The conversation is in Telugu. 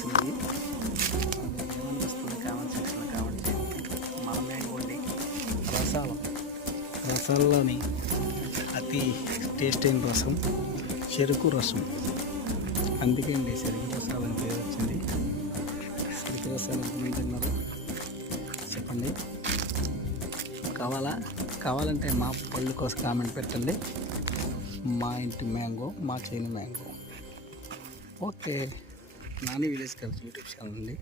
తెలిసింది. ఏమనిపిస్తుంది కామెంట్ సెక్షన్లో కామెంట్ చేయండి. మన మ్యాంగో అండి, రసాల్లోని అతి టేస్ట్ అయిన రసం చెరుకు రసం. అందుకే అండి చెరుకు రసాలని పేరు వచ్చింది. చెరుకు రసాలు ఎంతమంది తిన్నారు చెప్పండి. కావాలంటే మా పళ్ళు కోసం కామెంట్ పెట్టండి. మా ఇంటి మ్యాంగో, మా చేను mango. Okay, Nani village culture YouTube channel అండి.